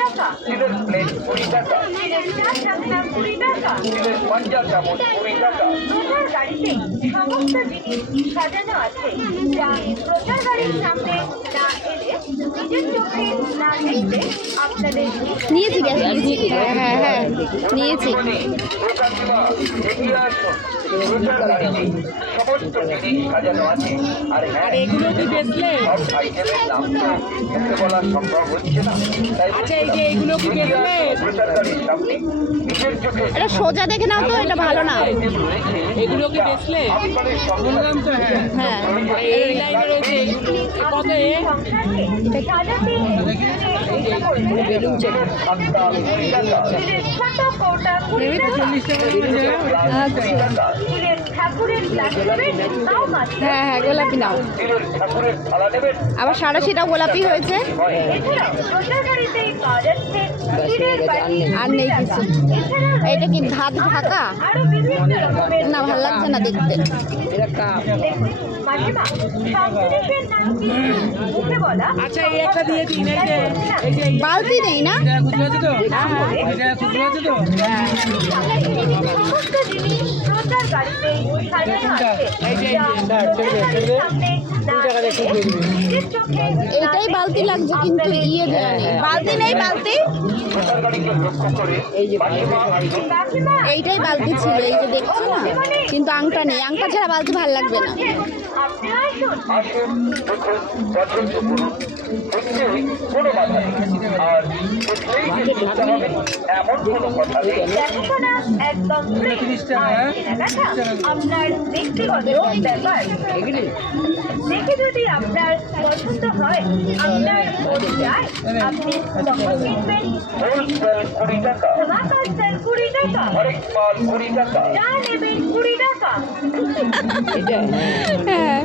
টাকা, স্টিলের প্লেট 20 টাকা, স্টিলের চা চামচা 20 টাকা। স্টিলের পাঞ্জা চামচ 20 টাকা। প্রচার গাড়িতে সমস্ত জিনিস সাজানো আছে, যা প্রচার গাড়ির সামনে না এলে, নিজের চোখে না দেখলে আপনাদের নিয়েছি গ্যাস নিয়েছি, হ্যাঁ হ্যাঁ নিয়েছি। প্রকাশিমা এগিয়ে আসুন, প্রচার গাড়িতে সমস্ত জিনিস সাজানো আছে। আর হ্যাঁ, এগুলো কি বেচলে? সব আইটেমের নাম তো মুখে বলা সম্ভব হচ্ছে না, তাই আচ্ছা, এই যে এইগুলো কি এগিয়ে বেচলে? আসুন প্রচার গাড়ির সামনে। নিজের চোখে এটা সোজা দেখে নাও তো, এটা ভালো না। আইটেম রয়েছে, এগুলো কি বেচলে? আপনাদের বললাম তো, হ্যাঁ হ্যাঁ এই লাইনে রয়েছে এইগুলো কত এ? সংসারকে সাজাতে চেষ্টা করবেন। ঠান্ডা 20 টাকা, স্টিলের ছোট কৌটা 20 টাকা, আচ্ছা স্টিলের ঠাকুরের গ্লাস নেবেন, তাও মাত্র। হ্যাঁ হ্যাঁ গোলাপি নাও। স্টিলের ঠাকুরের থালা নেবেন। আবার সারা সেটাও গোলাপি হয়েছে। এছাড়াও প্রচার গাড়িতেই পাওয়া যাচ্ছে স্টিলের বাটি আর নেই 20 কিছু। টাকা। এছাড়াও এটা কি ভাত ঢাকা? আরো বিভিন্ন রকমের না ভালো লাগছে না দেখতে। দেখুন মাসিমা, সব জিনিসের নাম কিন্তু মুখে বলা। আচ্ছা, এই একটা দিয়ে দিন। এই যে বালতি নেই না? সমস্ত জিনিস প্রচার গাড়িতে সাজানো আছে, যা প্রচার গাড়ির সামনে না এলে, নিজের চোখে এইটাই বালতি লাগছে, কিন্তু ইয়ে দেওয়া নেই। বালতি নেই বালতি? প্রচার গাড়িকে লক্ষ্য করে মাসিমা আসুন। কাকিমা, এইটাই বালতি ছিল, এই যে দেখছো না, কিন্তু আংটা নেই। আংটা ছাড়া বালতি ভালো লাগবে না। আপনি আসুন। আসুন, দেখুন, পছন্দ করুন, দেখতেই কোনো বাধা নেই, আর দেখলেই যে বুঝতে হবে এমন কোনো কথা নেই। দেখাশোনা একদম ফ্রি, আর কেনাকাটা আপনার ব্যক্তিগত ব্যাপার। দেখে যদি আপনার পছন্দ হয়, আপনার মন চায়, আপনি তখন কিনবেন। হোলসেল 20 টাকা, ধামাকা সেল 20 টাকা, হরেক মাল 20 টাকা। যা নেবেন 20 টাকা। হ্যাঁ